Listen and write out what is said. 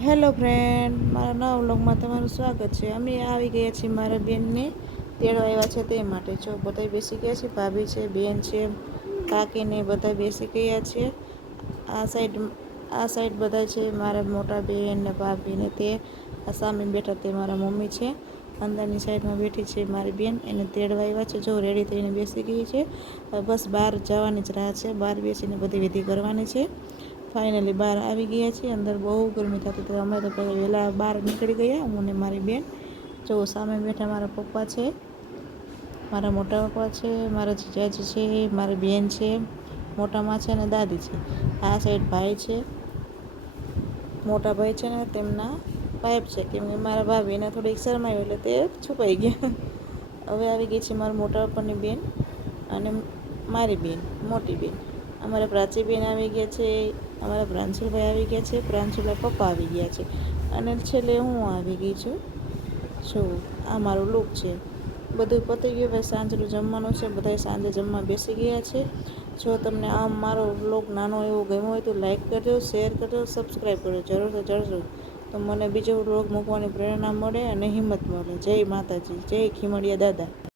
Hello friend, મારા નવા વ્લોગમાં તમારું સ્વાગત છે. અમે આવી ગયા છીએ મારા બેનને તેડવા આવ્યા છે તે માટે. જો બધા બેસી ગયા છે, ભાભી છે, બેન છે, કાકીને બધા બેસી ગયા છે. આ સાઈડ બધા છે મારા મોટા બેન ને ભાભી ને તે આ સામે બેઠા તે મારા મમ્મી છે. અંદરની સાઈડમાં બેઠી છે મારી બેન, એને તેડવા આવ્યા છે. જો રેડી થઈને બેસી ગઈ છે. બસ બહાર જવાની જ રાહ છે. બહાર બેસીને બધી વિધિ કરવાની છે. ફાઇનલી બહાર આવી ગયા છીએ. અંદર બહુ ગરમી થતી હતી. અમે તો પહેલાં વહેલા બહાર નીકળી ગયા, હું ને મારી બેન. જો સામે બેઠા મારા પપ્પા છે, મારા મોટા પપ્પા છે, મારા જીજાજી છે, મારી બેન છે, મોટામાં છે અને દાદી છે. આ સાઈડ ભાઈ છે, મોટા ભાઈ છે ને તેમના પાઇપ છે, કેમ કે મારા ભાભીને થોડીક શરમાયું એટલે તે છુપાઈ ગયા. હવે આવી ગઈ છે મારા મોટા પપ્પાની બેન અને મારી બેન, મોટી બેન. અમારા પ્રાચી બેન આવી ગયા છે, અમારા પ્રાંશુલભાઈ આવી ગયા છે, પ્રાંશુલભાઈ પપ્પા આવી ગયા છે અને છેલ્લે હું આવી ગઈ છું. જો આ મારું લુક છે. બધું પતી ગયું. ભાઈ સાંજનું જમવાનું છે. બધા સાંજે જમવા બેસી ગયા છે. જો તમને આ મારો વ્લોગ નાનો એવો ગમ્યો હોય તો લાઈક કરજો, શેર કરજો, સબસ્ક્રાઈબ કરજો જરૂર. તો મને બીજો વ્લોગ મૂકવાની પ્રેરણા મળે અને હિંમત મળે. જય માતાજી, જય ખીમડિયા દાદા.